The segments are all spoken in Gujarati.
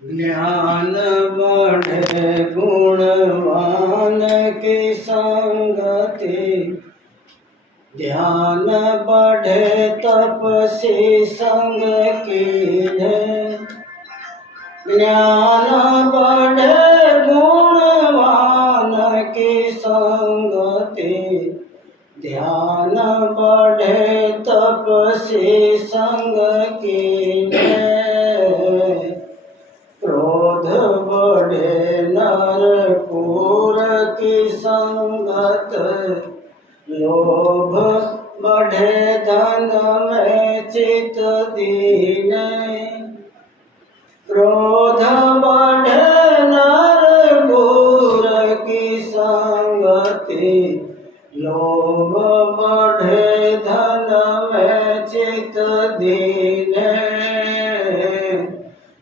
ज्ञान बढ़े गुणवान की संगति, ध्यान बढ़े तपसी संग कीन्हे। ज्ञान बढ़े गुणवान की संगति, ध्यान बढ़े तपसी संग कीन्हे। क्रोध बढ़े नर क्रूर की संगत, लोभ बढ़े धन में चित दीने। क्रोध बढ़े नर क्रूर की संगति, लोभ बढ़े धन में चित दीने।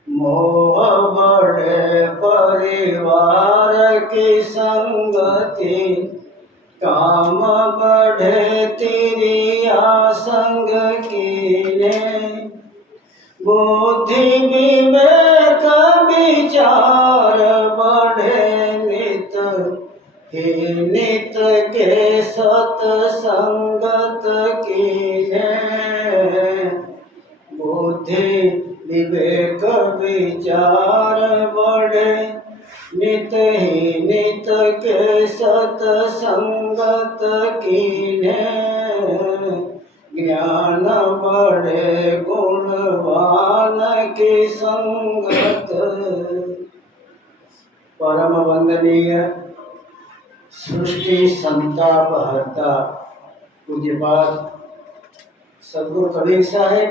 मोह बढ़े परिवार की संगति, काम बढ़े तिरिया संग कीने। बुद्धि विवेक विचार बढ़े नित, ही नित के सत्संगत कीने। बुद्धि विवेक विचार बढ़े नित ही नित के सत्संगत कीन्हे। ज्ञान बढ़े गुणवान की संगत। परम वंदनीय सृष्टि संताप हरता पूज्यपाद सद्गुरु कबीर साहेब,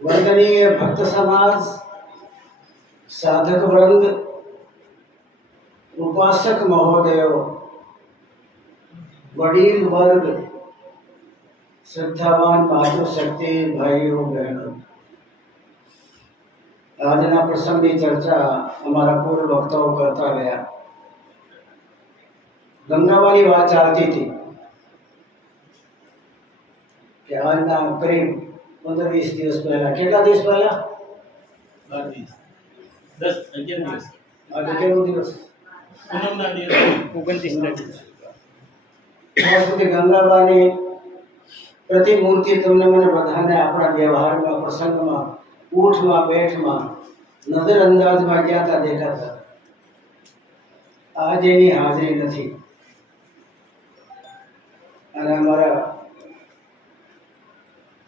वंदनीय भक्त समाज, साधक वृंद, उपासक महोदय, वडील वर्ग, श्रद्धावान मातृशक्ति भाइयों बहनों, આજના પ્રસંગની ચર્ચા અમારા પૂર્વ વક્તાઓ કરતા ગયા। ગંગાવાની વાત ચાલતી હતી કે આજના કરીબ 15-20 દિવસ પહેલા, કેટલા દિવસ પહેલા? 10-11 દિવસ। આજે કેવો દિવસ? પૂનમના દિવસે 29 તારીખ। ત્યાં સુધી ગંગાબાની પ્રતિમૂર્તિ તમને મને બધાને આપણા વ્યવહારમાં, પ્રસંગમાં, ઉઠમાં, બેઠમાં, નજર અંદાજમાં ગયા હતા, દેખાતા। આજે એની હાજરી નથી। અને અમારા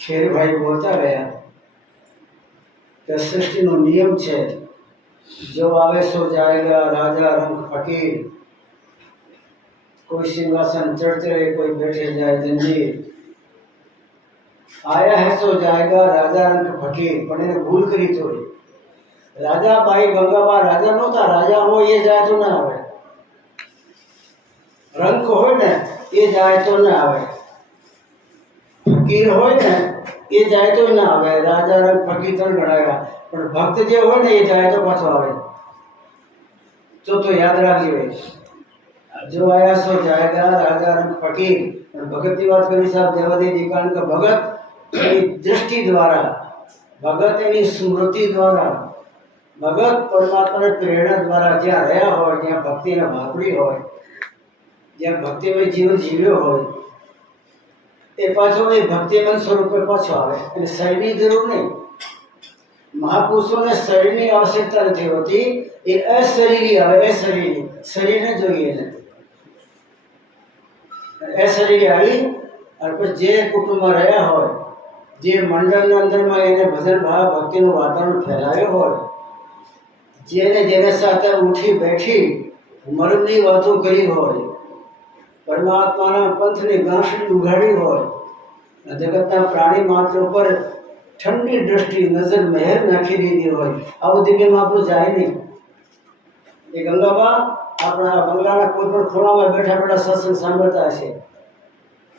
ખેરભાઈ બોલતા રહ્યા કે સૃષ્ટિનો નિયમ છે, जो आवे सो जाएगा, राजा रंग फकीर। कोई सिंहासन चढ़ते रहे, कोई बैठे जाए जंजीर। आया है सो जाएगा, राजा रंग फकीर। पण એને ભૂલ કરી થોડી। રાજા ભાઈ ગંગાબા રાજા નહોતા, રાજા હોય એ જાય તો ના આવે, રંગ હોય ને એ જાય તો ના આવે, ફકીર હોય ને એ જાય તો ના આવે। રાજા રંગ ફકીર ત્રણ ગણાવ્યા, પણ ભક્ત જે હોય ને એ જાય તો પાછો આવે। તો યાદ રાખજો, जो आया सो जाएगा, राजा रंग फकीर। भगत की बात करी साहब देवादी दीकान का भगत दृष्टि द्वारा, भगत एनी स्मृति द्वारा, भगत परमात्मा ने प्रेरणा द्वारा ज्યાં રહ્યા હોય, જ્યાં ભક્તિને વાપરી હોય, જ્યાં ભક્તિમય જીવન જીવ્યો હોય, એ પાછો એ ભક્તિમય સ્વરૂપે પાછો આવે। એટલે શરીરની જરૂર નહીં। મહાપુરુષોને શરીરની આવશ્યકતા નથી હોતી, એ અશરીરી આવે। અશરીરી શરીરને જોઈએ ને, અશરીરી આવી અને પછી જે કુટુંબમાં રહ્યા હોય, જે મંડળના અંદરમાં એને ભજન ભાવ ભક્તિનું વાતાવરણ ફેલાવ્યો હોય, જેને સાથે ઉઠી બેઠી મરમની વાતો કરી હોય, પરમાત્માના પંથની ગાંસડી ઉઘાડી હોય, જગતના प्राणी માત્ર ઉપર ઠંડી દ્રષ્ટિ નજર મહેર નાખી દીધી હોય, આવું દિવ્યમાં આપણું જાય નહીં। એ ગંગાબા આપણા બંગલાના કોઈ પણ ખૂણામાં બેઠા બેઠા સત્સંગ સાંભળતા હશે,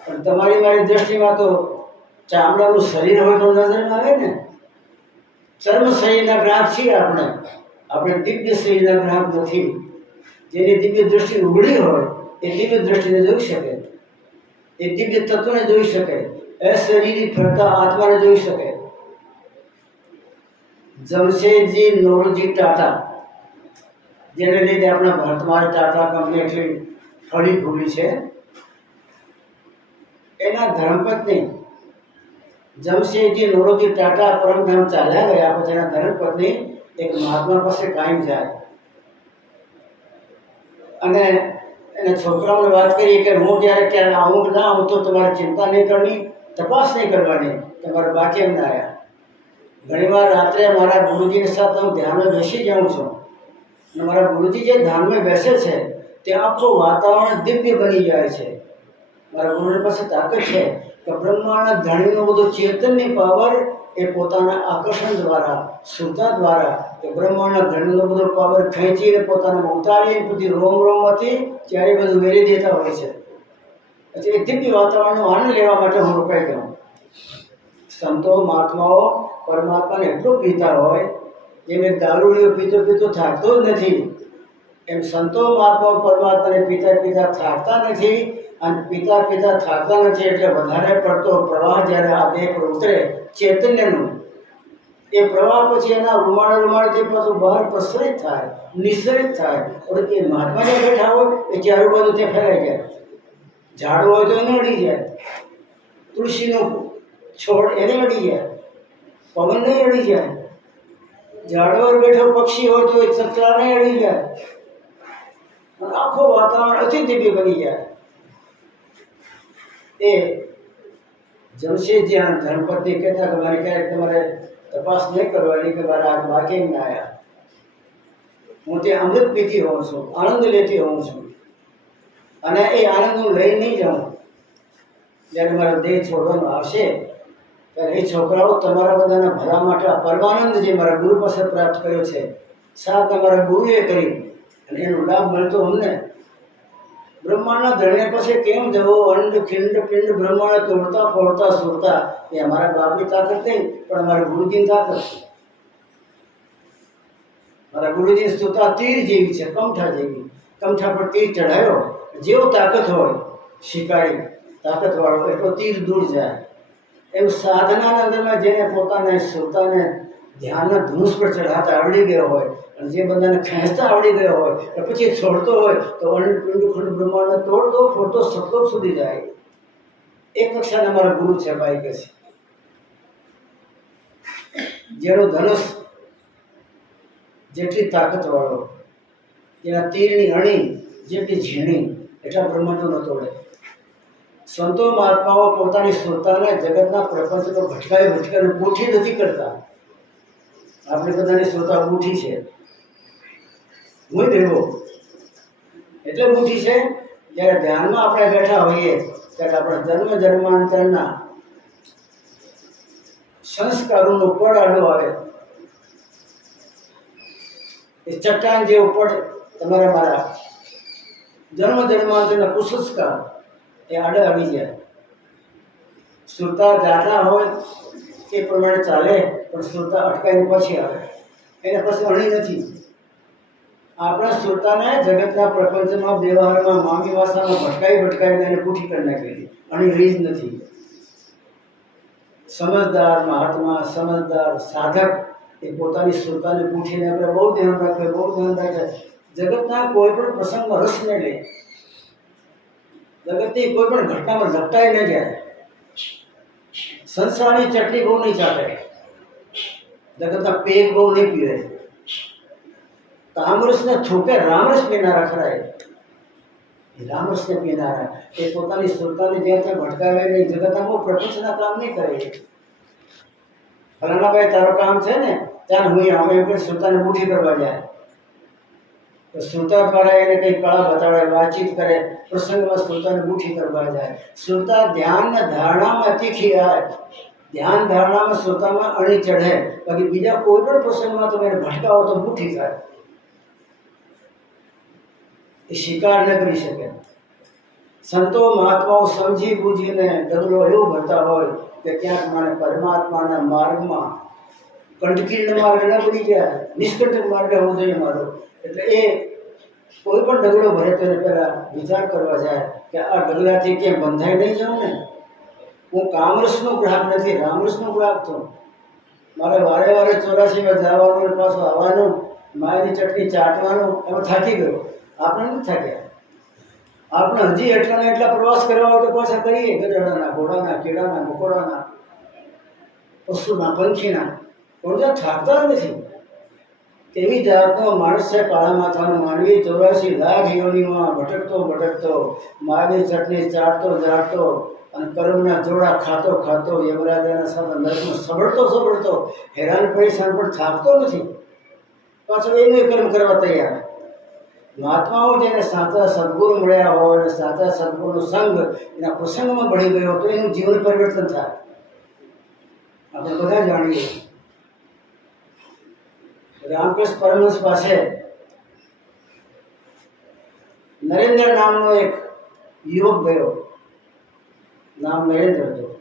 પણ તમારી મારી દ્રષ્ટિમાં તો ચામડાનું શરીર હોય તો નજરમાં આવે ને। ચર્મ શરીરના ગ્રાહક છીએ આપણે, આપણે દિવ્ય શરીરના ગ્રાહક નથી। જેની દિવ્ય દ્રષ્ટિ ઉઘડી હોય એ દિવ્ય દ્રષ્ટિને જોઈ શકે, એ દિવ્ય તત્વને જોઈ શકે, અશરીરી ફરતા આત્માને જોઈ શકે। જમશેદજી નોરોજી ટાટા, જેને લીધે આપણા ભારતમાં ટાટા કંપની એટલી ફળી ફૂલી છે, એના ધર્મપત્ની જમશેદજી નોરોજી ટાટા પરમધામ ચાલ્યા ગયા પછી એના ધર્મપત્ની એક મહાત્મા પાસે કાયમ જાય અને એના છોકરાઓને વાત કરી કે હું જ્યારે ક્યારે આવું કે ના આવું તો તમારે ચિંતા નહીં કરવાની, તપાસ નહીં કરવાની, તમારે બાકી એમ ના આવ્યા. ઘણીવાર રાત્રે મારા ગુરુજીની સાથે હું ધ્યાનમાં બેસી જાઉં છું અને મારા ગુરુજી જે ધ્યાનમાં બેસે છે તે આખું વાતાવરણ દિવ્ય બની જાય છે. મારા ગુરુની પાસે તાકાત છે કે બ્રહ્માંડ ધણીનું બધું ચેતનની પાવર એ પોતાના આકર્ષણ દ્વારા, સુરતા દ્વારા એ બ્રહ્માંડના ધણીનો બધો પાવર ખેંચીને પોતાના ઉતારીને પછી રોમથી ત્યારે બધું વેરી દેતા હોય છે. પછી એ દિવ્ય વાતાવરણનો આનંદ લેવા માટે હું રોકાઈ ગયો. સંતો મહાત્માઓ પરમાત્માને એટલું પીતા હોય, જેમ એક દારૂડીઓ પીતો પીતો થાકતો જ નથી, એમ સંતો મહાત્માઓ પરમાત્માને પીતા પીતા થાકતા નથી અને પીતા પીતા થાકતા નથી. એટલે વધારે પડતો પ્રવાહ જ્યારે આ દેહ પર ઉતરે ચૈતન્યનું, એ પ્રવાહ પછી એના રૂમાળથી પાછું બહાર પ્રસરિત થાય, નિસરિત થાય. એ મહાત્મા જે બેઠા હોય એ ચારે બાજુ ત્યાં ફેલાઈ જાય. ઝાડ હોય તો એને અડી જાય, તુલસીનો છોડ એને અડી જાય, પવન નહીં અડી જાય, ઝાડ પર બેઠો પક્ષી હોય તો એ ચકલાને અડી જાય, આખું વાતાવરણ અતિ દિવ્ય બની જાય. એ જમશેદજી ધર્મપત્ની કહેતા કે મારે ક્યારેક તમારે તપાસ નહીં કરવાની કે મારા આ બાકી એમ ના આવ્યા. હું તે અમૃત પીતી હોઉં છું, આનંદ લેતી હોઉં છું અને એ આનંદ હું લઈ નહીં જાઉં. જ્યારે મારો દેહ છોડવાનો આવશે ત્યારે એ છોકરાઓ તમારા બધાના ભલા માટે આ પરમાનંદ જે મારા ગુરુ પાસે પ્રાપ્ત કર્યો છે, સાથ તમારા ગુરુએ કરી અને એનો લાભ મળતો અમને. બ્રહ્માંડના ધરણે પાસે કેમ જવો? અંડ ખિંડ પિંડ બ્રહ્માંડ તોડતા ફોડતા સુરતા એ અમારા બાપની તાકાત નહીં, પણ અમારા ગુરુજીની તાકાત છે. મારા ગુરુજીની સ્તુતા તીર જેવી છે, કમઠા જેવી. કમઠા પર તીર ચઢાયો, જેવો તાકાત હોય શિકારી તાકાતવાળો એટલો તીર દૂર જાય. એમ સાધનાના અંદરમાં જેને પોતાને સુરતાને ધ્યાનના ધનુષ પર ચઢાવતા આવડી ગયો હોય અને જે બધાને ખેંચતા આવડી ગયો હોય અને પછી છોડતો હોય તો અનંત પિંડ ખંડ બ્રહ્માંડને તોડતો ફોડતો સતલોક સુધી જાય. એક કક્ષાના મારા ગુરુ છે ભાઈ કે છે, જેનો ધનુષ જેટલી તાકાતવાળો, જેના તીરની અણી જેટલી ઝીણી, એટલા બ્રહ્માંડો ન તોડે. સંતો મહાત્માઓ પોતાની સુરતાને જગતના પ્રપંચનો ભટકાઈને બૂઠી નથી કરતા. આપણે બધાની સુરતા બૂઠી છે, હું દેવો એટલે બૂઠી છે. જ્યારે ધ્યાનમાં આપણે બેઠા હોઈએ ત્યારે આપણા જન્માંતરના સંસ્કારોનું પડ આડું આવે. એ ચટ્ટાન જેવું પડ તમારા મારા જન્માંતરના કુસંસ્કાર એ આડે આવી જાય. સુરતા જાતા હોય એ પ્રમાણે ચાલે, પણ સુરતા અટકાઈને પછી આવે, એને પછી અણી નથી. આપણા સુરતાને જગતના પ્રપંચમાં વ્યવહારમાં મામી વાસામાં ભટકાઈને એને પૂઠી કરી નાખેલી, અણી રીત નથી. સમજદાર મહાત્મા, સમજદાર સાધક એ પોતાની સુરતાને પૂઠીને આપણે બહુ ધ્યાન રાખે. જગતના કોઈ પણ પ્રસંગમાં રસ ન લે, જગતની કોઈ પણ ઘટનામાં ઝપટાઈ ન જાય, સંસારની ચટણી બહુ નહીં ચાલે, જગતના પેગ બહુ નહીં પીવે. તામરસને છોકે રામરસ પીનારા ખરા, રામરસને પીનારા એ પોતાની સુરતાને જ્યાં ત્યાં ભટકાવે નહીં, જગતના બહુ પ્રપંચના કામ નહીં કરે. ફલાણા ભાઈ તારો કામ છે ને ત્યાં હું અમે એમ કરી સુરતાને મુઠ્ઠી કરવા જાય તો સુરતા દ્વારા એને કંઈ કળા બતાડે, વાતચીત કરે, પ્રસંગમાં સુરતાને મુઠ્ઠી કરવા જાય. સુરતા ધ્યાન ધારણામાં તીખી આવે, ધ્યાન ધારણામાં સુરતામાં અણી ચઢે. બાકી બીજા કોઈ પણ પ્રસંગમાં તમે એને ભટકાવો તો મુઠ્ઠી થાય, એ શિકાર ન કરી શકે. સંતો મહાત્માઓ સમજી બૂજીને ડગલો એવું ભરતા હોય કે ક્યાંક મને પરમાત્માના માર્ગમાં કંટકીર્ણ માર્ગ ન બની જાય, નિષ્કંટક માર્ગ હોવો જોઈએ મારો. એટલે એ કોઈ પણ ડગલો ભરે તો એને પહેલાં વિચાર કરવા જાય કે આ ડગલાથી ક્યાંય બંધાઈ નહીં જાઉં ને. હું કામરસનો ગ્રાહક નથી, રામરસનો ગ્રાહક છું. મારે વારે વારે 84 માં જવાનું અને પાછું આવવાનું, માયની ચટણી ચાટવાનું, એમાં થાકી ગયો. આપણે નથી થાક્યા. આપણે હજી એટલા ને એટલા પ્રવાસ કરવા હોય તો પાછા કરીએ, ગધેડાના, ઘોડાના, કીડાના, મકોડાના, પશુના, પંખીના, પણ થાકતા નથી. તેવી જાતનો માણસ છે કાળા માથાનો માનવી. 84 લાખ યોનિમાં ભટકતો ભટકતો, માયની ચટણી ચાટતો ચાટતો અને કર્મના જોડા ખાતો ખાતો, યમરાજાના સાથે નરકમાં સબળતો સબળતો, હેરાન પરેશાન પણ થાકતો નથી. પાછો એનું કર્મ કરવા તૈયાર. મહાત્માઓ જેને સાચા સદગુરુ મળ્યા હોય અને સાચા સદગુરુનો સંગ એના પ્રસંગમાં ભળી ગયો તો એનું જીવન પરિવર્તન થાય. આપણે બધા જાણીએ. રામકૃષ્ણ પરમહંસ પાસે નરેન્દ્ર નામનો એક યુવક ગયો. નામ નરેન્દ્ર હતું.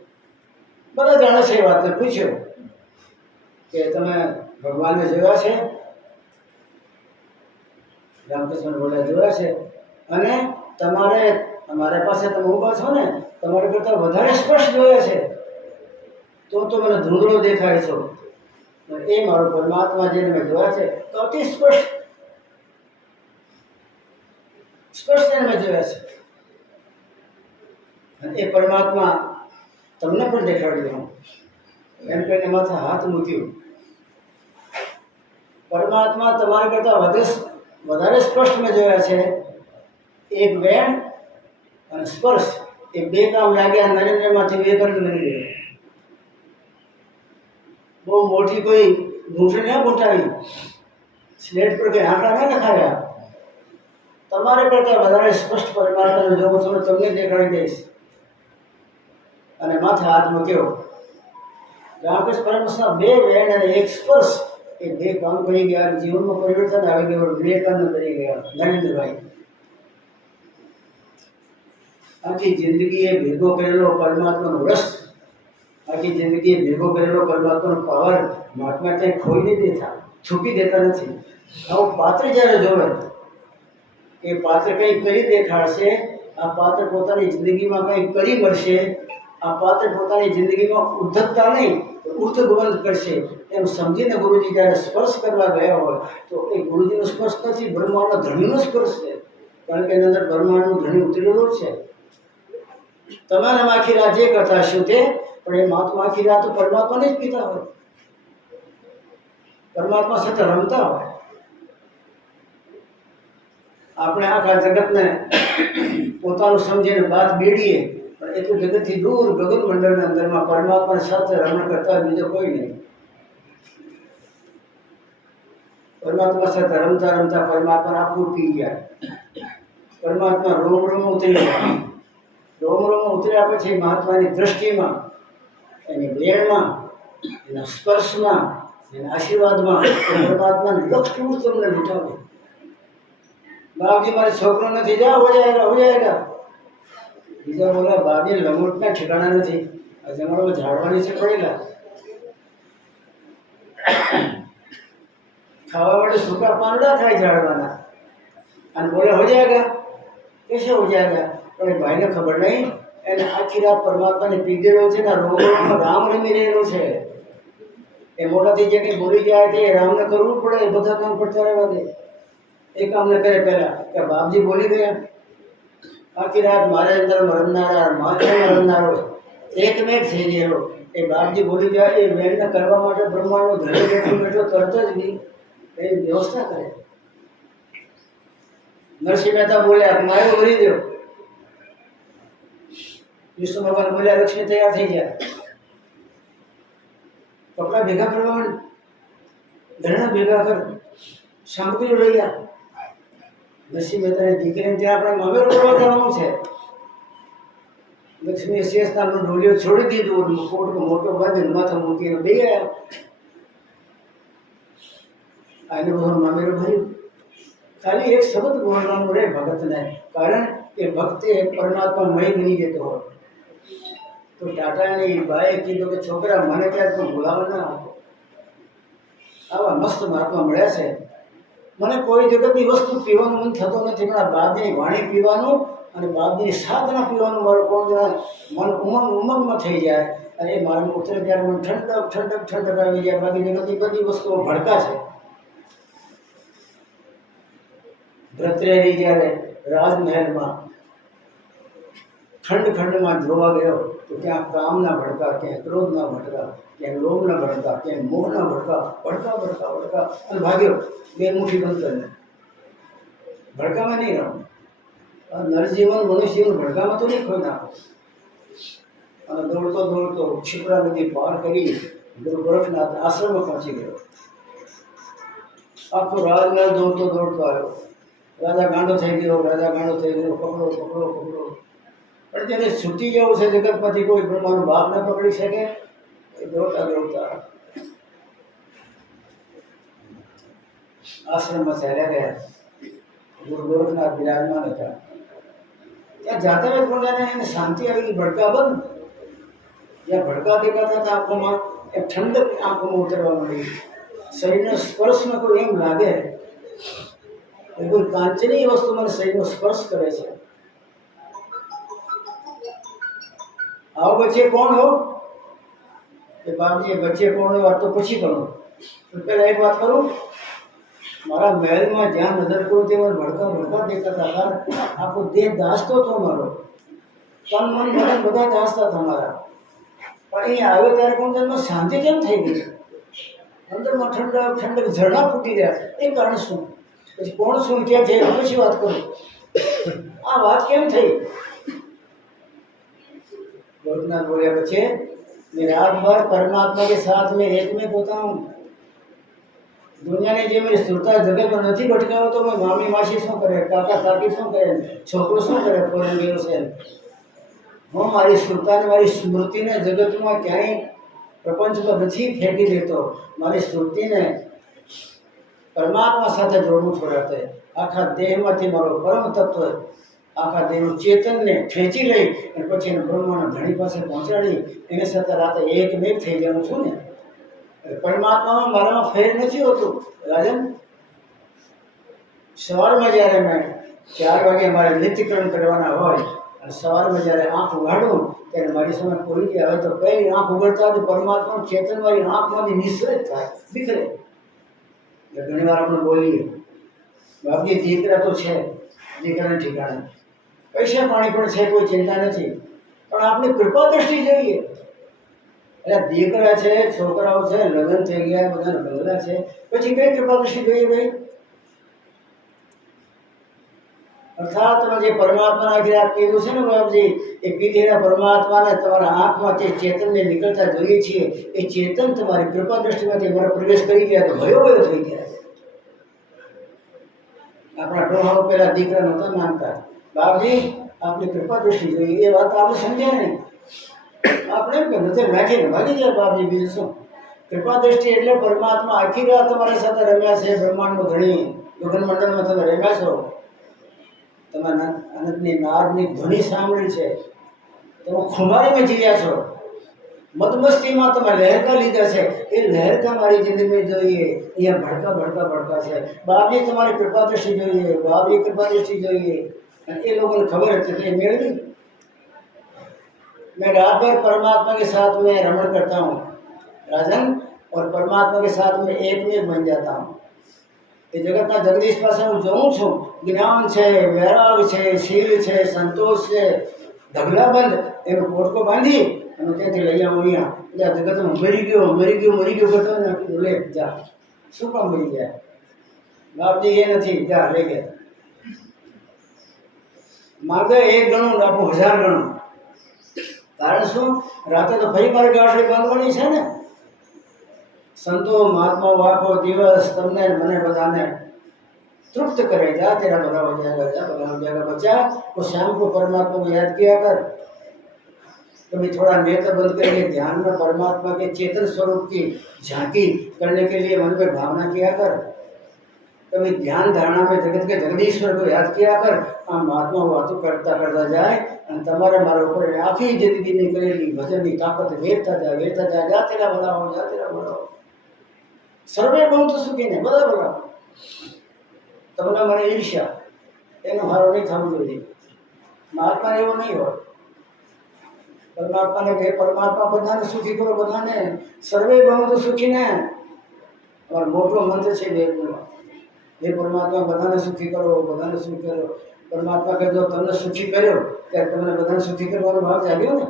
બધા જાણે છે એ વાતને પૂછ્યો કે તમે ભગવાનને જોયા છે? રામકૃષ્ણ બોલ્યા જોયા છે. અને તમારા પાસે તમે ઊભા છો ને, તમારા કરતાં વધારે સ્પષ્ટ જોયા છે તો મને ધૂંધળો દેખાય છો. એ મારો પરમાત્મા જેને મેં જોયા છે તો અતિ સ્પષ્ટ એને મેં જોયા છે. અને એ પરમાત્મા તમને પણ દેખાડી દઉં એમ કહીને માથે હાથ મૂક્યું. પરમાત્મા તમારા કરતાં વધારે સ્પષ્ટ મેં જોયા છે. એક વેણ અને સ્પર્શ એ બે કામ લાગ્યા. નરેન્દ્રમાંથી વિવેકાનંદ બની ગયો. બહુ મોટી કોઈ ઘૂંટણી ના ઘૂંટાવી, સ્લેટ પર કઈ આંકડા ના લખાવ્યા. તમારે કરતા વધારે સ્પષ્ટ પરમાત્માને જોવો છો તમને દેખાડી દઈશ. અને માથે હાથ મૂક્યો. રામકૃષ્ણ પરમહંસના બે વેણ અને એક સ્પર્શ એ બે કામ કરી ગયા. જીવનમાં પરિવર્તન આવી ગયું. વિવેકાનંદ બની ગયા નરેન્દ્રભાઈ. આખી જિંદગીએ ભેગો કરેલો પરમાત્માનો રસ, આખી જિંદગી ભેગો કરેલો પરમાત્માનો પાવર મહાત્મા ક્યાંય ખોઈ નહીં દેતા, છૂપી દેતા નથી. આવું પાત્ર જ્યારે જોવે એ પાત્ર કંઈ કરી દેખાડશે. આ પાત્ર પોતાની જિંદગીમાં કંઈ કરી મળશે. આ પાત્ર પોતાની જિંદગીમાં ઉદ્ધતતા નહીં ઉર્ધ્વગમન કરશે એમ સમજીને ગુરુજી જ્યારે સ્પર્શ કરવા ગયા હોય તો એ ગુરુજીનો સ્પર્શ નથી, બ્રહ્માંડના ધણીનો સ્પર્શ છે. કારણ કે એની અંદર બ્રહ્માંડનું ધણી ઉતરેલો જ છે. તમારા આખી રાત જે કરતા હશો તે, પણ એ મહાત્મા આખી રાત પરમાત્માને જ પીતા હોય, પરમાત્મા સાથે રમતા હોય. આપણે આખા જગતને પોતાનું સમજીને વાત બેડીએ, પણ એટલું જગતથી દૂર ગગન મંડળના અંદરમાં પરમાત્મા સાથે રમણ કરતા બીજો કોઈ નહીં. પરમાત્મા સાથે રમતા રમતા પરમાત્માને આખું પી ગયા. પરમાત્મા રોમ રોમ ઉતરી ગયા. રોમ રોમ ઉતર્યા પછી મહાત્માની દ્રષ્ટિમાં, એની વેણમાં, એના સ્પર્શમાં, એના આશીર્વાદમાં પરમાત્માને લક્ષ તમને લૂંટાવે. બાપજી મારે છોકરો નથી, જા હો જાયગા. બીજા બોલા બાપજી લંગોટના ઠેકાણા નથી, આ જમાડો ઝાડવાની છે પડેલા, ખાવા માટે સૂકા પાંદડા થાય ઝાડવાના. અને બોલે હો જાયગા, कैसे हो जाएगा? પણ એ ભાઈને ખબર નહીં એને આખી રાત પરમાત્માને પીગેલો છે ને રોગોમાં રામ રમી રહેલો છે. એ મોટાથી જે કંઈ બોલી જાય છે એ રામને કરવું પડે. એ બધા કામ પડતા રહેવા દે. એ કામ ન કરે પહેલા કે બાપજી બોલી ગયા. આખી રાત મારે અંદર રમનારા માથામાં રમનારો એકમેક થઈ ગયેલો એ બાપજી બોલી જાય. એ વેણને કરવા માટે બ્રહ્માંડનો ઘરે બેઠો બેઠો તરત જ બી એ વ્યવસ્થા કરે. નરસિંહ મહેતા બોલ્યા મારે ભરી દો. વિષ્ણુ ભગવાન બોલ્યા લક્ષ્મી તૈયાર થઈ ગયા. કપડા ભેગા કરવા, ઘરેણા ભેગા કર, સામગ્રી લઈ ગયા. નરસિંહ મહેતાની દીકરીને ત્યાં આપણે મામેરો કરવા જવાનું છે. લક્ષ્મીએ શેષ નામનો ડોલિયો છોડી દીધું, કોટનો મોટો બાંધીને માથે મૂકીને બે ગયા. આને બધું મામેરો ભર્યું. ખાલી એક શબ્દ બોલવાનું રહે ભગતને, કારણ કે ભક્ત એ પરમાત્મા મય બની જતો હોય. તો ટાટાની બાએ કીધું કે છોકરા મને ક્યાંક તું બોલાવવા ના આપો. આવા મસ્ત મહાત્મા મળ્યા છે. મને કોઈ જગતની વસ્તુ પીવાનું મન થતો નથી, પણ આ બાપજીની વાણી પીવાનું અને બાપજીની સાધના પીવાનું મારું કોણ મન ઉમંગમાં થઈ જાય. અને મારામાં ઉતરે ત્યારે મને ઠંડક ઠંડક ઠંડક આવી જાય. બાકી જગતની બધી વસ્તુઓ ભડકા છે. ભ્રતરેની જ્યારે રાજમહેલમાં ખંડમાં જોવા ગયો તો ત્યાં કામના ભડકા, ક્યાંય ક્રોધના ભડકા, ક્યાંય લોભના ભડકા, ક્યાંય મોહના ભડકા, ભડકા ભડકા ભડકા, અને ભાગ્યો. બે મુઠ્ઠી બંધ કરીને ભડકામાં નહીં રહો. નરજીવન મનુષ્યનું ભડકામાં તો નહીં ખોઈ નાખો. અને દોડતો દોડતો ક્ષિપ્રા નદી પાર કરી ગુરુ ગોરખનાથ આશ્રમમાં પહોંચી ગયો. આખો રાજમહેલ દોડતો દોડતો આવ્યો. રાજા ગાંડો થઈ ગયો, રાજા ગાંડો થઈ ગયો. પકડો પકડો પકડો. પણ તેને છૂટી જવું છે જગતમાંથી, કોઈ બ્રહ્માનો બાપ ન પકડી શકે. એ દોડતા દોડતા આશ્રમમાં ચાલ્યા ગયા. ગુરુ ગોરખનાથ બિરાજમાન હતા. ત્યાં જાતા જ પોતાને એને શાંતિ આવી ગઈ. ભડકા બંધ. જ્યાં ભડકા દેખાતા હતા આંખોમાં, એ ઠંડક આંખોમાં ઉતરવા મળી. શરીરનો સ્પર્શનો કોઈ એમ લાગે કે કોઈ કાંચની વસ્તુ મને શરીરનો સ્પર્શ કરે છે. આવો બચ્ચે કોણ હો? કે બાપજી બચ્ચે કોણ હોય વાત તો પછી કરું. પહેલાં એક વાત કરું. મારા મહેલમાં જ્યાં નજર કરું તે મને ભડકા ભડકા દેખાતા હતા. આખો દેહ દાસતો હતો મારો. તન મન મને બધા દાસતા હતા મારા. પણ અહીંયા આવ્યો ત્યારે કોણ જન્મ શાંતિ કેમ થઈ ગઈ? અંદરમાં ઠંડક ઠંડક ઝરણા ફૂટી રહ્યા. એ કારણ શું? પછી કોણ શું ક્યાં છે પછી વાત કરું. આ વાત કેમ થઈ? गोरखनाथ बोले बच्चे मैं रात भर परमात्मा के साथ में एक में होता हूँ. दुनिया ने जो मेरी सुरता जगह पर नहीं भटकाओ तो मैं मामी मासी शू करे, काका काकी शू करे, छोकरो शू करे, फॉरेन गयो से હું મારી સુરતાને મારી સ્મૃતિને જગતમાં ક્યાંય પ્રપંચમાં નથી ફેંકી દેતો. મારી સ્મૃતિને પરમાત્મા સાથે જોડવું છોડાતે. આખા દેહમાંથી મારો પરમ તત્વ આખા દેહનું ચેતનને ખેંચી લઈ અને પછી એને બ્રહ્માના ધણી પાસે પહોંચાડી એની સાથે રાતે એકમેક થઈ જાઉં છું ને. પરમાત્મામાં મારામાં ફેર નથી હોતું. રાજન, સવારમાં જ્યારે મેં 4 વાગે મારે નિત્યકર્મ કરવાના હોય અને સવારમાં જ્યારે આંખ ઉઘાડું ત્યારે મારી સામે કોઈ આવે તો કઈ આંખ ઉઘડતા તો પરમાત્માનું ચેતન મારી આંખમાંથી નિશ્ચિત થાય, દીકરે. એટલે ઘણી વાર આપણે બોલીએ બાપજી દીકરા તો છે, દીકરાને ઠીકાણે પૈસા પાણી પણ છે, કોઈ ચિંતા નથી, પણ આપણી કૃપા દ્રષ્ટિ જોઈએ. એટલે દીકરા છે, છોકરાઓ છે, લગ્ન થઈ ગયા, બધાના બંગલા છે, પછી કઈ કૃપા દ્રષ્ટિ જોઈએ ભાઈ? અર્થાત તમે જે પરમાત્માના આખી કીધું છે ને બાપજી, એ પીધેલા પરમાત્માને તમારા આંખમાં જે ચેતનને નીકળતા જોઈએ છીએ, એ ચેતન તમારી કૃપા દ્રષ્ટિમાંથી મારા પ્રવેશ કરી ગયા તો ભયો ભયો થઈ ગયા. આપણા ડોહાઓ પેલા દીકરા નહોતા માનતા. બાપજી આપની કૃપા દ્રષ્ટિ જોઈએ. એ વાત આપણે સમજ્યા નહીં. આપણે એમ કે નજર નાખીને ભાગી જાય બાપજી, બીજું શું? કૃપા દ્રષ્ટિ એટલે પરમાત્મા આખી રાત તમારી સાથે રમ્યા છે. બ્રહ્માંડનો ધણી ગગન મંડળમાં તમે રમ્યા છો. તમે અનંતની નાદની ધ્વનિ સાંભળી છે. તમે ખુમારીમાં જીવ્યા છો. મદમસ્તીમાં તમે લહેરકા લીધા છે. એ લહેરકા મારી જિંદગીમાં જોઈએ. અહીંયા ભડકા ભડકા ભડકા છે. બાપજી તમારી કૃપા દ્રષ્ટિ જોઈએ, બાપજી કૃપા દ્રષ્ટિ જોઈએ. અને એ લોકોને ખબર હતી તો એ મેળવી. मैं रात भर परमात्मा के साथ में रमण करता हूँ राजन, और परमात्मा के साथ में एक में बन जाता हूँ. ये जगतना जगदीश પાસે હું જોઉં છું. જ્ઞાન છે, વૈરાગ છે, શીલ છે, સંતોષ છે, ઢગલાબંધ એનો પોટકો બાંધી અને ત્યાંથી લઈ આવું અહીંયા. એટલે આ જગતમાં મરી ગયો કરતો ને લે જા. શું કામ મરી ગયા? બાપજી એ નથી, જા લઈ ગયા. માગે 1 ગણું ને આપણું 1000 ગણું. કારણ શું? રાતે તો ફરી મારી ગાડી બાંધવાની છે ને. સંતો મહાત્માઓ આખો દિવસ તમને મને બધાને तृप्त करे. जा तेरा भला हो जाएगा, जा भला हो जाएगा बच्चा. तो शाम को परमात्मा को याद किया कर. कभी थोड़ा नेत्र बंद करके ध्यान में परमात्मा के चेतन स्वरूप की झांकी करने के लिए मन में भावना किया कर. कभी ध्यान धारणा में जगत के जगदीश्वर को याद किया कर. आम महात्मा बातों करता करता जाए અને તમારે મારા ઉપર આખી જિંદગીની કરેલી ભજનની તાકાત વેરતા જાય. જા તેરા ભલા હો, જા તેરા ભલા હો. સર્વે ભવંતુ સુખીને બધા ભલા. તમને મને ઈર્ષ્યા એનો હારો નહીં થવું જોઈએ. મહાત્મા એવો નહીં હોય. પરમાત્માને કહે પરમાત્મા બધાને સુખી કરો, બધાને સર્વે ભવંતુ સુખીને. અમારો મોટો મંત્ર છે વેદનો. હે પરમાત્મા બધાને સુખી કરો, બધાને સુખી કરો. પરમાત્મા કહે જો તમને સુખી કર્યો ત્યારે તમને બધાને સુખી કરવાનો ભાવ જાગ્યો ને.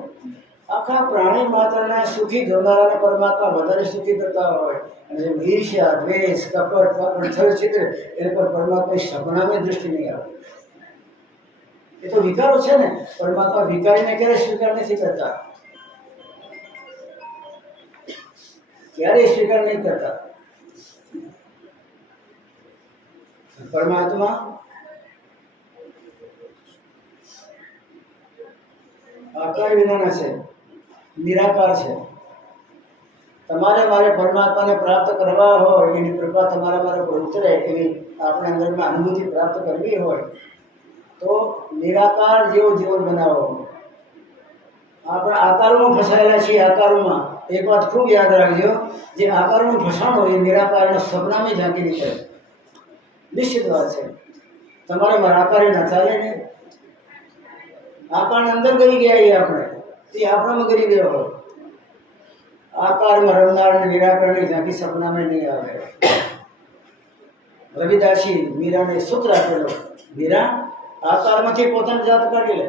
આખા પ્રાણી માત્રને સુખી જોનારાને પરમાત્મા વધારે સુખી કરતા હોય. અને જેમ ઈર્ષ્યા, દ્વેષ, કપટ, પાપડ, છળ, છિદ્ર એના પર પરમાત્માની સપનામાં દૃષ્ટિ નહીં આવે. એ તો વિકારો છે ને. પરમાત્મા વિકારીને ક્યારેય સ્વીકાર નથી કરતા, ક્યારેય સ્વીકાર નહીં કરતા. પરમાત્મા આકાર વિનાના છે, નિરાકાર છે. તમારે મારે પરમાત્માને પ્રાપ્ત કરવા હોય, એની કૃપા તમારા મારા પર ઉતરે, એની આપણે અંદરમાં અનુભૂતિ પ્રાપ્ત કરવી હોય તો નિરાકાર જેવું જીવન બનાવો. આપણે આકારોમાં ફસાયેલા છીએ. આકારોમાં એક વાત ખૂબ યાદ રાખજો, જે આકારોનું ફસાણ હોય એ નિરાકારના સપનામાં ઝાંકી નીકળે. નિશ્ચિત વાત છે. તમારે મારા આકારે ના ચાલે ને. આકારની અંદર ગરી ગયા એ આપણે, તે આપણામાં ગરી ગયો હોય. આકારમાં રમનાર નિરાકારની ઝાંકી સપનામાં નહીં આવે. રવિદાસી મીરાને સૂત્ર આપેલો, મીરા આકારમાંથી પોતાની જાત કાઢી લે.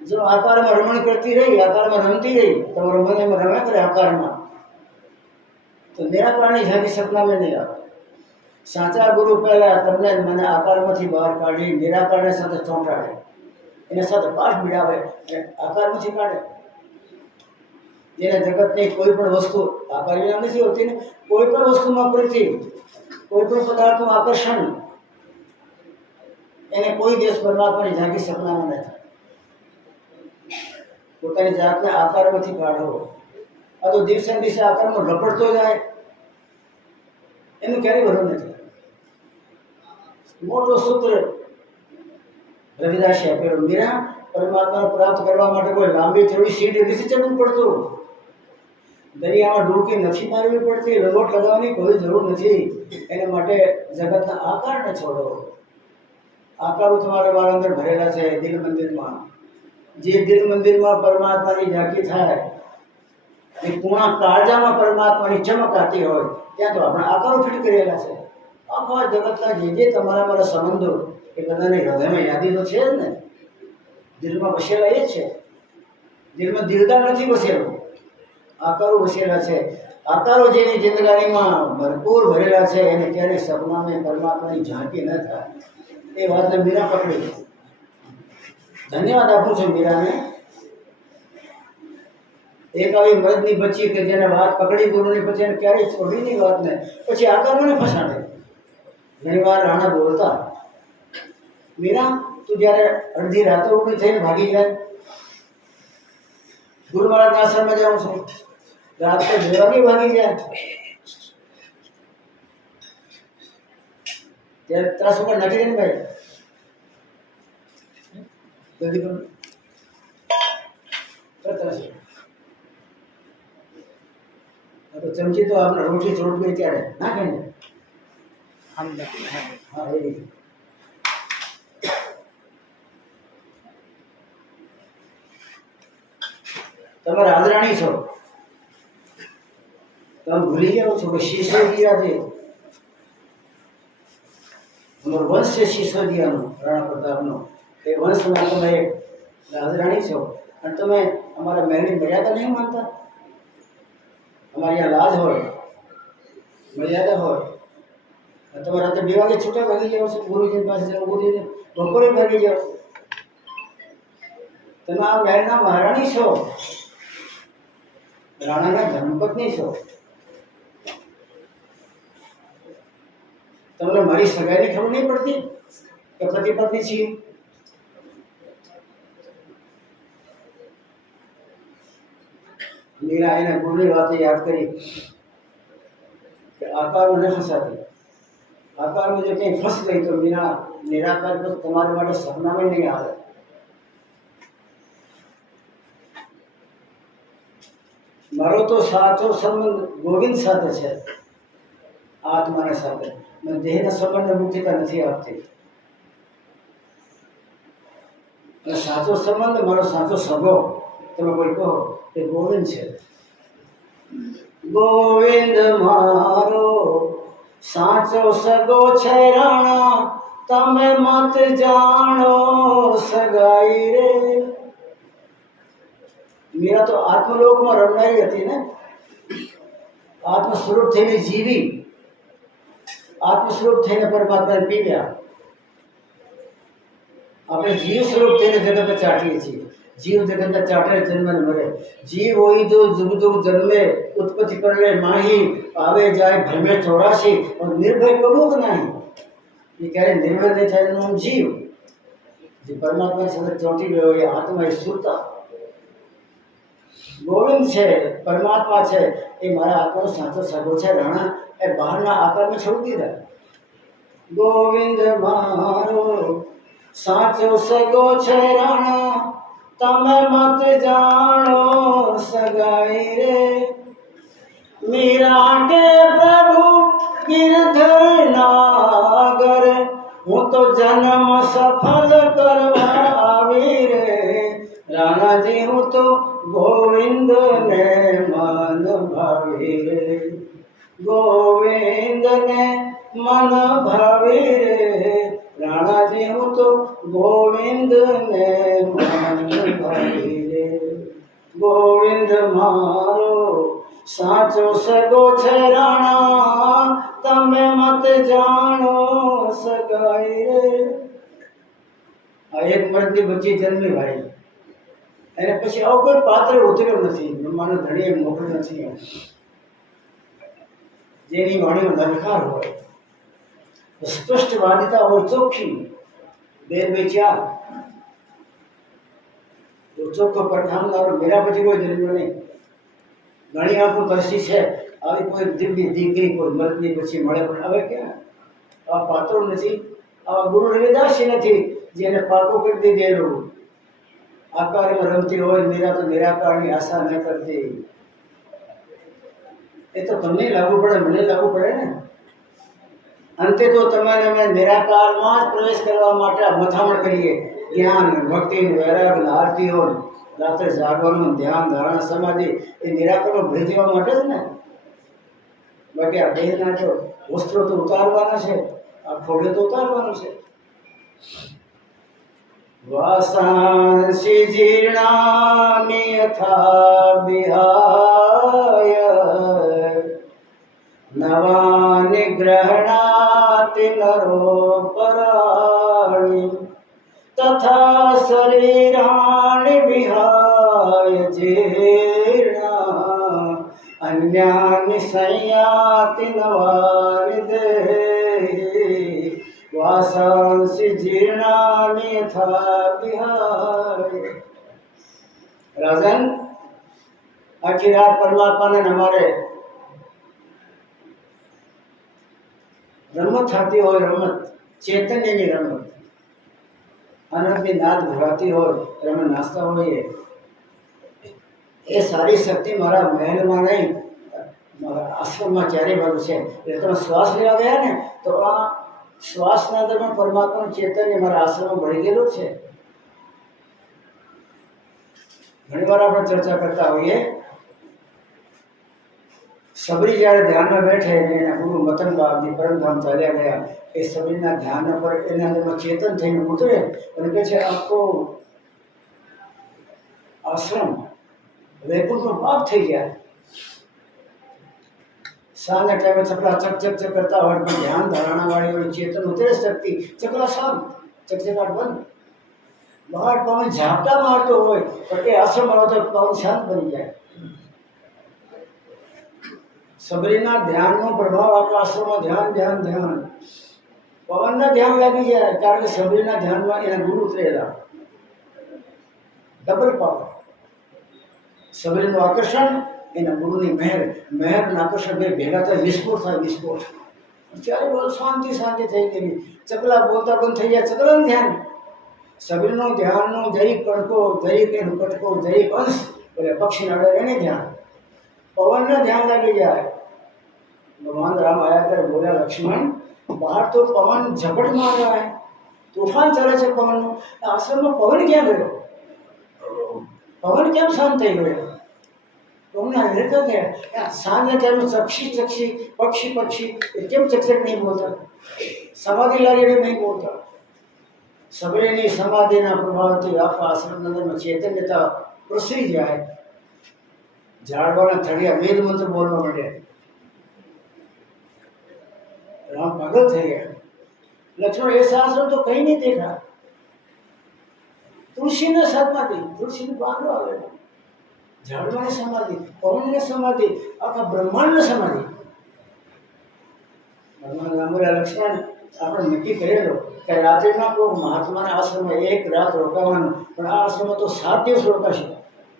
જો આકારમાં રમણ કરતી રહી, આકારમાં રમતી રહી, તો રમવામાં રમે કરે આકારમાં, તો નિરાકારની ઝાંકી સપનામાં નહીં આવે. સાચા ગુરુ પહેલા તમને મને આકારમાંથી બહાર કાઢી નિરાકારને સાથે ચોંટાડે, એના સાથે પાઠ મિલાવે, આકારમાંથી કાઢે. જેને જગતની કોઈ પણ વસ્તુ આકાર વિના નથી હોતી ને. કોઈ પણ વસ્તુમાં પૃથ્વી, કોઈ પણ પદાર્થનું આકર્ષણ, એને કોઈ દિવસ પરમાત્માની ઝાંકી સપનામાં નથી. પોતાની જાતને આકારમાંથી કાઢો. આ તો દિવસે ને દિવસે આકારમાં લપડતો જાય, એનું ક્યારેય ભરો નથી. મોટો સૂત્ર રવિદાસે આપેલો, મીરા પરમાત્માને પ્રાપ્ત કરવા માટે કોઈ લાંબી ચડી સીડી નથી ચડવું પડતું, દરિયામાં ડૂબકી નથી મારવી પડતી, લગોટ લગાવવાની કોઈ જરૂર નથી. એના માટે જગતના આકારને છોડો. આકારો તમારા મારા અંદર ભરેલા છે દિલ મંદિરમાં. જે દિલ મંદિરમાં પરમાત્માની ઝાંકી થાય, એ પૂર્ણ કાળજામાં પરમાત્માની ચમક આવતી હોય, ત્યાં તો આપણા આકારો ફિટ કરેલા છે. આખા જગતના જે તમારા મારા સંબંધો એ બધાની હૃદયમાં યાદી તો છે જ ને. દિલમાં વસેલા એ છે. દિલમાં દિલદાર નથી વસેલો, આકારો વસેલા છે. આકારો જેની જિંદગાનીમાં ભરપૂર ભરેલા છે, એને ક્યારેય સપનામાં પરમાત્માની ઝાંકી ન થાય. એ વાતને મીરા પકડી. ધન્યવાદ આપું છું મીરાને. એક આવી મરદની બચ્ચી કે જેને વાત પકડી ગુરુની, પછી એને ક્યારેય છોડી નહીં વાતને, પછી આકારોને ફસાડે. ઘણી વાર રાણા બોલતા, મીરા તું જ્યારે અડધી રાતે ઊભી થઈને ભાગી જાય, ગુરુ મહારાજના આશ્રમમાં જાઉં છું, રાત્રે 2 વાગે ભાગી જાય, ત્યારે ત્રાસ ઉપર નાખી દે ને ભાઈ, જલ્દી કરો ત્રાસ. તો ચમચી તો આપણે રોટી ચોટવી ત્યારે નાખે ને. હા એ તમે રાજરાણી છો, તમે ભૂલી જાઓ છો કે સિસોદિયા છે, અમારો વંશ છે સિસોદિયાનો, રાણા પ્રતાપનો. એ વંશમાં તમે એક રાજરાણી છો, અને તમે અમારા મહેલની મર્યાદા નહીં માનતા. અમારી આ લાજ હોય, મર્યાદા હોય, તમે રાતે 2 વાગે છૂટા ભાગી જાઓ છો, ગુરુજી પાસે જાઓ, ગુરુજી બપોરે ભાગી જાઓ. તમે આ મહેલના મહારાણી છો, રાણાના ધર્મપત્ની છો. તમને મારી સગાઈની ખબર નહીં પડતી કે પતિ પત્ની છીએ? મીરા એના ગુરુની વાતો યાદ કરી કે આકારમાં ન ફસાતી. આકારમાં જો ક્યાંય ફસ ગઈ તો મીરા નિરાકાર તો તમારા માટે સપનામાં નહીં આવે. મારો તો સાચો સંબંધ ગોવિંદ સાથે છે, આત્માના સાથે. દેહના સંબંધને મુક્તિતા નથી આપતી. અને સાચો સંબંધ મારો સાચો સગો તમે કોઈ કહો કે ગોવિંદ છે. ગોવિંદ મારો સાચો સગો છે રાણા, તમે મત જાણો સગાઈ રે. મીરા તો આત્મલોકમાં રમનારી હતી ને, આત્મ સ્વરૂપ થઈને જીવી, આત્મ સ્વરૂપ થઈને પરમાત્માને પી ગયા. આપણે જીવ સ્વરૂપ થઈને જગત ચાટીએ છીએ. જીવ જગત ચાટે જન્મ ને મરે. જીવ હોય તો જુગ જુગ જન્મે, ઉત્પત્તિ કરે માહી, આવે જાય ભ્રમે ચોરાશી, और निर्भय कबूक नहीं. ये कह रहे निर्भय नहीं થાય એનું નામ જીવ. જે પરમાત્મા સાથે ચોંટી ગયો એ આત્મા એ સુરતા. ગોવિંદ છે, પરમાત્મા છે, એ મારા આત્માનો સાચો સગો છે રાણા. એ બહારના આકારમાં છોડી દીધા. ગોવિંદ મારો સાચો સગો છે રાણા, તમે મત જાણો સગાઈ રે. મીરા કે પ્રભુ ગિરધર નાગર, હું તો જન્મ સફળ કરવા આવી રે. રાણાજી હું તો ગોવિંદ ને મન ભાવી રે. ગોવિંદ ને મન ભાવી રે. રાણાજી હું તો ગોવિંદ ને મન ભાવી રે. ગોવિંદ મારો સાચો સગો છે રાણા, તમે મત જાણો સગાઈ રે. આ એક મરદની બચ્ચી જન્મી ભાઈ, અને પછી આવું કોઈ પાત્ર ઉતર્યો નથી. બ્રહ્માનો ધણી મોકલ્યો નથી. જેની વાણીમાં નરકાર હોય, સ્પષ્ટ વાદિતા હોય, ચોખ્ખી બે બે ચાર, ચોખ્ખો પરખામનારો મેરા પછી કોઈ જન્મ્યો નહીં. ઘણી આંખો તરસી છે, આવી કોઈ દિવ્ય દીકરી કોઈ મરદની પછી મળે, પણ હવે ક્યાં આવા પાત્રો નથી, આવા ગુરુ રવિદાસી નથી જેને પાકો કરી દીધેલું. આકારમાં રમતી હોય મીરા તો નિરાકારની આશા ન કરતી. એ તો તમને લાગુ પડે, મને લાગુ પડે ને. અંતે તો તમારે અમે નિરાકારમાં જ પ્રવેશ કરવા માટે મથામણ કરીએ. જ્ઞાન, ભક્તિ, વૈરાગ, આરતીઓ, રાત્રે જાગવાનું, ધ્યાન, ધારણા, સમાધિ એ નિરાકરણ ભળી જવા માટે જ ને. બાકી આ દેહના તો વસ્ત્રો તો ઉતારવાના છે, આ ખોડે તો ઉતારવાનું છે. વાસાંસી જીર્ણાનિ યથા વિહાય, નવાનિ ગ્રહણાતિ નરો પરાણિ, તથા શરીરાણિ વિહાય જીર્ણા, અન્યાનિ સંયાતિ નવાનિ દેહી. વાસાંસી જીર્ણાનિ યથા વિહાય. રાજન, આખી રાત પરમાત્માને અમારે રમત થતી હોય, રમત ચૈતન્યની રમત, આનંદની નાદ ભરાતી હોય, અમે નાસ્તા હોઈએ. એ સારી શક્તિ મારા મહેલમાં નહીં, મારા આશ્રમમાં ચારે બાજુ છે. એટલે તમે શ્વાસ લેવા ગયા ને તો આ શ્વાસના દરમિયાન પરમાત્માનું ચૈતન્ય મારા આશ્રમમાં ભળી ગયેલું છે. ઘણી વાર આપણે ચર્ચા કરતા હોઈએ, સબરી જ્યારે ધ્યાનમાં બેઠે ને એના ગુરુ મતન બાપજી પરમધામ ચાલ્યા ગયા, એ સબરીના ધ્યાન પર એના અંદરમાં ચેતન થઈને ઉતરે અને કહે છે આખો આશ્રમ વૈકુંઠનો બાપ થઈ ગયા. સાંજના ટાઈમે ચકલા ચક ચક ચક કરતા હોય, પણ ધ્યાન ધારણા વાળી હોય, ચેતન ઉતરે શક્તિ, ચકલા શાંત, ચકચકાટ બંધ. બહાર પવન ઝાપટા મારતો હોય, પણ એ આશ્રમ આવે તો પવન શાંત બની જાય. સબરીના ધ્યાનનો પ્રભાવ આપણા આશ્રમમાં ધ્યાન ધ્યાન ધ્યાન, પવનના ધ્યાન લાગી જાય, કારણ કે સબરીના ધ્યાનમાં એના ગુરુ ઉતરેલા. Double power. સબરીનું આકર્ષણ, એના ગુરુની મહેર, મહેરના આકર્ષણ બે ભેગા થાય, વિસ્ફોટ થાય, વિસ્ફોટ. ત્યારે બોલ શાંતિ શાંતિ થઈ ગઈ. ચકલા બોલતા બંધ થઈ જાય, ચકલાનું ધ્યાન. સબરીનું ધ્યાનનો જરીક કડકો, જરીક એનો કટકો, જરીક અંશ, એટલે પક્ષી નડે એને ધ્યાન. પવનને ધ્યાન લાગી જાય. ભગવાન રામ આવ્યા ત્યારે બોલ્યા લક્ષ્મણ, બહાર તો પવન ઝપટ માર रहा है, તોફાન ચાલે છે પવનનું. આ આશ્રમમાં પવન ક્યાં ગયો? પવન કેમ શાંત થઈ ગયો? પવનના હૃદય ક્યાં? સાંજે ટાઈમે ચક્ષી પક્ષી એ કેમ ચકચક નહીં બોલતા? સમાધિ લાગીને નહીં બોલતા? સગળેની સમાધિના પ્રભાવથી આખા આશ્રમના અંદરમાં ચૈતન્યતા પ્રસરી જાય. ઝાડવાના થડિયા વેદ મંત્ર બોલવા માંડ્યા. राम पागल थे गया। लक्ष्मण ऐसा आश्रम तो कहीं नहीं देखा। तुलसी ने समाधि, तुलसी ने बांधो आवे, झाड़वा ने समाधि, पवन ने समाधि, आखा ब्रह्मांड ने समाधि। भगवान राम बोले लक्ष्मण આપણે નક્કી કરેલો કે રાત્રિના કોઈ મહાત્માના આશ્રમમાં એક રાત રોકાવાનું, પણ આ આશ્રમમાં તો 7 દિવસ રોકાશે.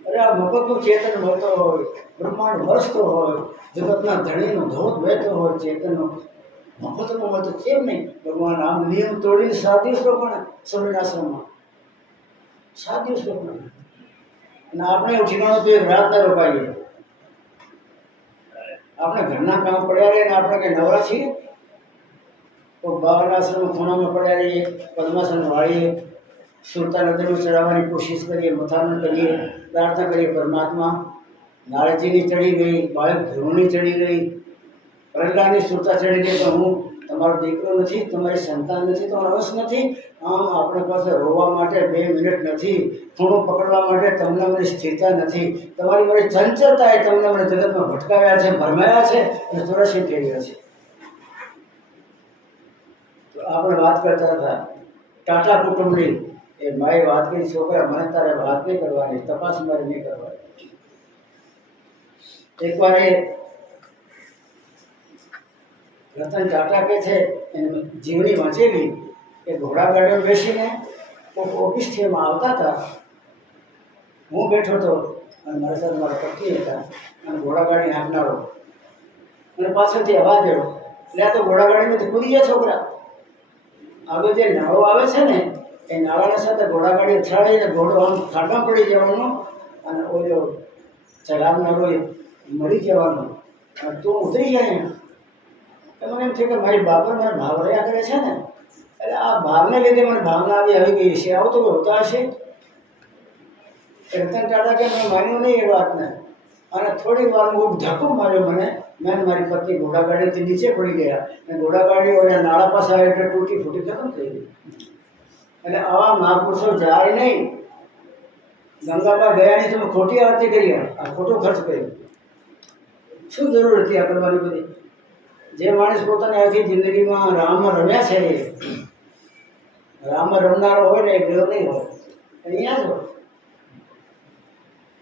અરે આ મફતનું ચેતન મળતો હોય, બ્રહ્માંડ વરસતો હોય, જગતના ધણીનો ધોધ વહેતો હોય, ચેતનનો મફતમાં મળતો કેમ નહીં? ભગવાન આમ નિયમ તોડીને 7 દિવસ રોકાણા સૌના આશ્રમમાં. 7 દિવસ રોકાણા. અને આપણે ઉઠીનો તો એક રાત ના રોકાઈએ. આપણે ઘરના કામ પડ્યા રહે ને આપણે કઈ નવરા છીએ? તો બહારના આશ્રમ ખૂણામાં પડ્યા રહીએ, પદ્માસન વાળીએ, સુરતા નદીમાં ચડાવવાની કોશિશ કરીએ, મથામણ કરીએ, પ્રાર્થના કરીએ પરમાત્મા. નારદજીની ચડી ગઈ, બાળક ધ્રુવની ચડી ગઈ, પ્રહલાદની સુરતા ચડી ગઈ તો હું તમારો દીકરો નથી, તમારી સંતાન નથી, તમારો વશ નથી. આમ આપણી પાસે રોવા માટે 2 મિનિટ નથી, થોડું પકડવા માટે તમને મને સ્થિરતા નથી, તમારી મારી ચંચળતા એ તમને મને જગતમાં ભટકાવ્યા છે, ભરમાયા છે અને ચોરાશી થઈ ગયા છે. તો આપણે વાત કરતા હતા ટાટા કુટુંબની. એ માએ વાત કરી, છોકરા મને તારે વાત નહીં કરવાની, તપાસ મારે નહીં કરવાની. એકવાર એ રતન ટાટા કે છે એની જીવની વાંચેલી કે ઘોડાગાડીમાં બેસીને કોઈ ઓફિસથી એમાં આવતા હતા. હું બેઠો હતો અને મારી સાથે મારા પત્ની હતા અને ઘોડાગાડી હાંકનારો, અને પાછળથી અવાજ આવ્યો એટલે આ તો ઘોડાગાડીમાંથી કૂદી ગયા છોકરા. આગળ જે નાળો આવે છે ને એ નાળાની સાથે ઘોડાગાડી અથડાઈને ઘોડો આમ ખાડમાં પડી જવાનો અને ઓલો ચલાવનારો એ મરી જવાનો અને તું ઉતરી જાય. મને એમ થયું કે મારી બાપા મને ભાવ રહ્યા કરે છે ને, એટલે આ ભાવને લીધે મને ભાવના આવી ગઈ છે. આવું તો હોતા હશે. રતન ટાટા કે મેં માન્યું નહીં એ વાતને, અને થોડી વાર હું ધક્કો માર્યો મને. મેં મારી પત્ની ઘોડાગાડીથી નીચે પડી ગયા અને ઘોડાગાડી ઓલા નાળા પાસે આવે એટલે તૂટી ફૂટી ખતમ થઈ ગઈ. એટલે આવા મહાપુરુષો જાય નહીં. ગંગાબા ગયાની તમે ખોટી આરતી કરી, આ ખોટો ખર્ચ કર્યો. શું જરૂર હતી આ કરવાની બધી? જે માણસ પોતાની આખી જિંદગીમાં રામમાં રમ્યા છે, રામમાં રમનારો હોય ને એ ગયો નહીં હોય, અહીંયા જ હોય.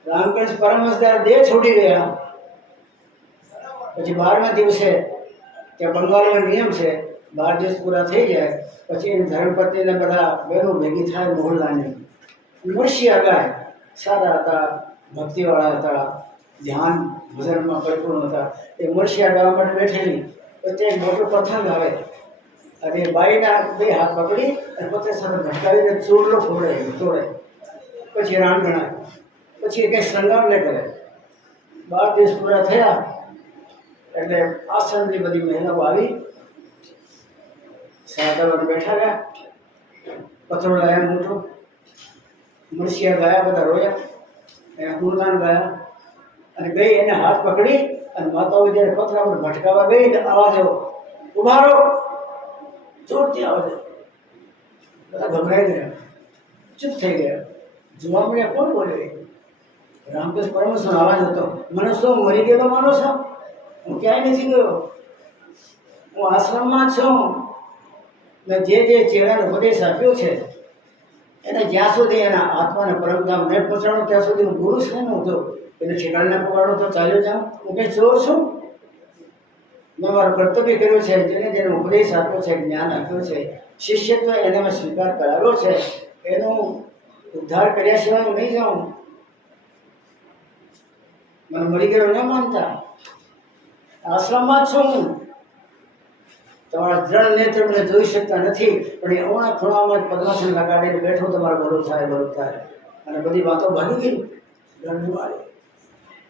રામકૃષ્ણ પરમહંસ ત્યારે દેહ છોડી ગયા પછી 12મા દિવસે ત્યાં બંગાળમાં નિયમ છે 12 દિવસ પૂરા થઈ જાય પછી એની ધર્મપત્નીને બધા બહેનો ભેગી થાય મોહલ્લાની. મુર્શિયા ગાય સારા હતા, ભક્તિવાળા હતા, ધ્યાન ભજનમાં પરિપૂર્ણ હતા. એ મુર્શિયા ગાવા માટે બેઠેલી પછી એક મોટો પથંગ આવે અને બાઈના 2 હાથ પકડી અને પોતે સાથે ભટકાવીને ચોરલો તોડે. પછી રામ ગણાય. પછી એ કંઈ શ્રૃંગાર ન કરે. 12 દિવસ પૂરા થયા એટલે આશ્રમની બધી મહિલાઓ આવી, સાદાવાદ બેઠા ગયા, પથરો લાયા મોટો, મુર્શિયા ગાયા, બધા રોયા, એના ગુણગાન ગાયા અને ગઈ એને હાથ પકડી અને માતાઓ જ્યારે પથરામાં ભટકાવા ગઈ એટલે અવાજ આવ્યો, ઉભા રહો, જોરથી અવાજ આવ્યો. બધા ગભરાઈ ગયા, ચૂપ થઈ ગયા. જોવા મળ્યા કોણ બોલે? રામકૃષ્ણ પરમહંસનો અવાજ હતો. મને શું મરી ગયેલો માનો છો? હું ક્યાંય નથી ગયો, હું આશ્રમમાં જ છું. મેં જે ચેડાનો ઉપદેશ આપ્યો છે એને જ્યાં સુધી એના આત્માને પરમધામ નહીં પહોંચાડો ત્યાં સુધી હું ગુરુ છું. હું તો એને ઠેકાણે પકડો તો ચાલ્યો જાઉં. હું કંઈ ચોર છું? મેં મારું કર્તવ્ય કર્યું છે. જેને જેને ઉપદેશ આપ્યો છે, જ્ઞાન આપ્યો છે, શિષ્યત્વ એને મેં સ્વીકાર કરાવ્યો છે, એનો ઉદ્ધાર કર્યા સિવાય હું નહીં જાઉં. મને મળી ગયેલો ન માનતા. આશ્રમમાં જ છું હું. તમારા દ્રઢ નેત્ર મને જોઈ શકતા નથી, પણ એ અવણા ખૂણામાં જ પદ્માસન લગાડીને બેઠો, તમારો બરું થાય. અને બધી વાતો ભાગી ગઈ દંડવાળી.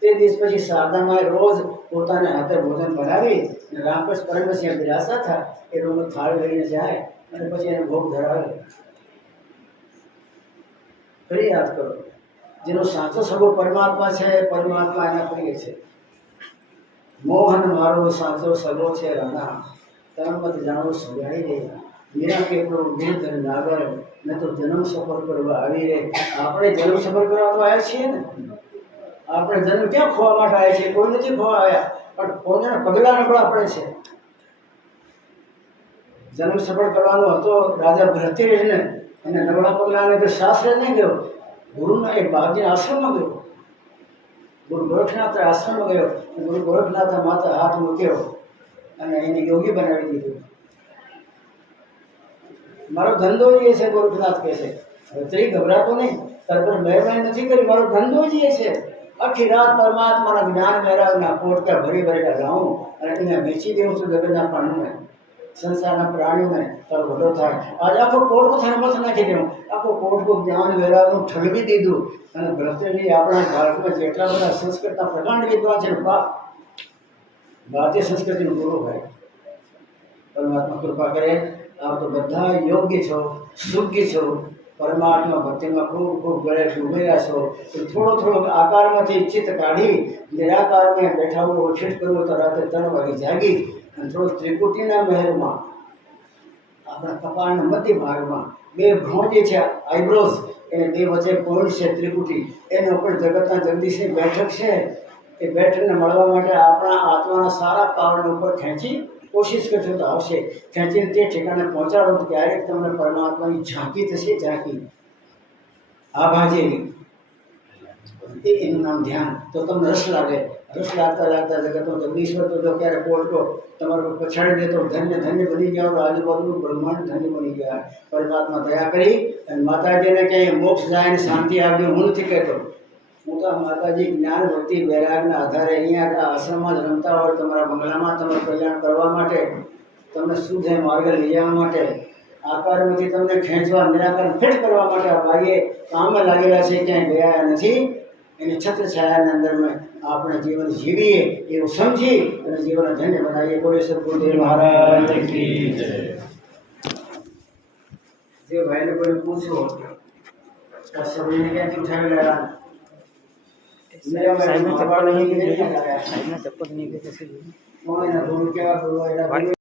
તે દિવસ પછી શારદામાએ રોજ પોતાને હાથે ભોજન બનાવી અને રામકૃષ્ણ પરમહંસ બિરાજતા હતા. એ રોજનો થાળ લઈને જાય અને પછી એને ભોગ ધરાવે. ફરી યાદ કરો, જેનો સાચો સગો પરમાત્મા છે, પરમાત્મા એના પ્રિય છે. મોહન મારો સાચો સગો છે રાણા, તન જાણો સગાઈ રે. મીરા કેટલો નિર્ધન નાગર, મેં તો જન્મ સફર કરવા આવી રે. આપણે જન્મ સફર કરવા તો આવ્યા છીએ ને. આપણે જન્મ ક્યાં ખોવા માટે આવ્યા છીએ? કોઈ નથી ખોવા આવ્યા, પણ કોના પગલા નબળા પડે છે. જન્મ સફળ કરવાનો હતો રાજા ભરતરીને, અને નબળા પગલાને તો શાસ્ત્રે નહીં ગયો, ગુરુના એક બાપજીના આશ્રમમાં ગયો. ગુરુ ગોરખનાથ આશ્રમમાં ગયો, ગુરુ ગોરખનાથે માથે હાથ મૂક્યો અને એને યોગી બનાવી દીધું. મારો ધંધો જ એ છે, ગોરખનાથ કહે છે. ભરતરી ગભરાતો નહીં, તાર પર મહેરબાની નથી કરી, મારો ધંધો જ એ છે. આખી રાત પરમાત્માના જ્ઞાન મેળવના પોટકા ભરી ભરેલા લાવું અને અહીંયા વેચી દેવું છું જગતના પાણીને, સંસારના પ્રાણીઓને, તારો ભલો થાય. આજે આખો કોટકો થર્મસ નાખી દેવું, આખો કોટકો જ્ઞાન મેળવવાનું ઠલવી દીધું. અને ભરતરી આપણા ભારતમાં જેટલા બધા સંસ્કૃતના પ્રકાંડ વિદ્વાન છે, ભારતીય સંસ્કૃતિનો ગુરુ ભાઈ. પરમાત્મા કૃપા કરે. આપ તો બધા યોગ્ય છો, સુખી છો, પરમાત્મા ભક્તિમાં ખૂબ ખૂબ ગળે ડૂબેલા છો. તો થોડો થોડો આકારમાંથી ચિત્ત કાઢી નિરાકારને બેઠાવું ઓછીત કરવું તો રાત્રે 3 વાગે જાગી અને થોડો ત્રિકુટીના મહેલમાં આપણા કપાળના મધ્ય ભાગમાં 2 ભ્રુણ જે છે, આઈબ્રોઝ, એને 2 વચ્ચે પોઈન્ટ છે, ત્રિકુટી, એના ઉપર જગતના જગદીશની બેઠક છે. એ બેઠકને મળવા માટે આપણા આત્માના સારા પાવરને ઉપર ખેંચી કોશિશ કરશો તો આવશે. ખેંચીને તે ઠેકાણે પહોંચાડો તો ક્યારેક તમને પરમાત્માની ઝાંકી થશે. ઝાંકી આભા જેવી, એનું નામ ધ્યાન. તો તમને રસ લાગે. રસ લાગતા લાગતા જગતનો જગદીશ્વર તો જો ક્યારે પોટકો તમારો પછાડી દે તો ધન્ય ધન્ય બની જાઓ, તો આજુબાજુનું બ્રહ્માંડ ધન્ય બની ગયા. પરમાત્મા દયા કરી અને માતાજીને કંઈ મોક્ષ જાય ને શાંતિ આવજો હું નથી કહેતો. હું તો માતાજી જ્ઞાન ભક્તિ વૈરાગના આધારે અહીંયા આશ્રમમાં જ રમતા હોય, તમારા બંગલામાં તમારું કલ્યાણ કરવા માટે, તમને શુદ્ધ માર્ગે લઈ જવા માટે, આકારમાંથી તમને ખેંચવા, નિરાકરણ ફિટ કરવા માટે આ ભાઈએ કામે લાગેલા છે. ક્યાંય ગયા નથી. એની છત્ર છાયાની અંદરમાં આપણે જીવન જીવીએ એવું સમજી અને જીવન ધન્ય બનાવીએ. બોલે સદગુરુદેવ મહારાજ કી જય. જે ભાઈને કોઈ પૂછો આ સમયને ક્યાંથી ઉઠાવેલા, સાહેબને ચપ્પલ નહીં કે સાહેબને ચપ્પલ નહીં કે કેવા ગુરુ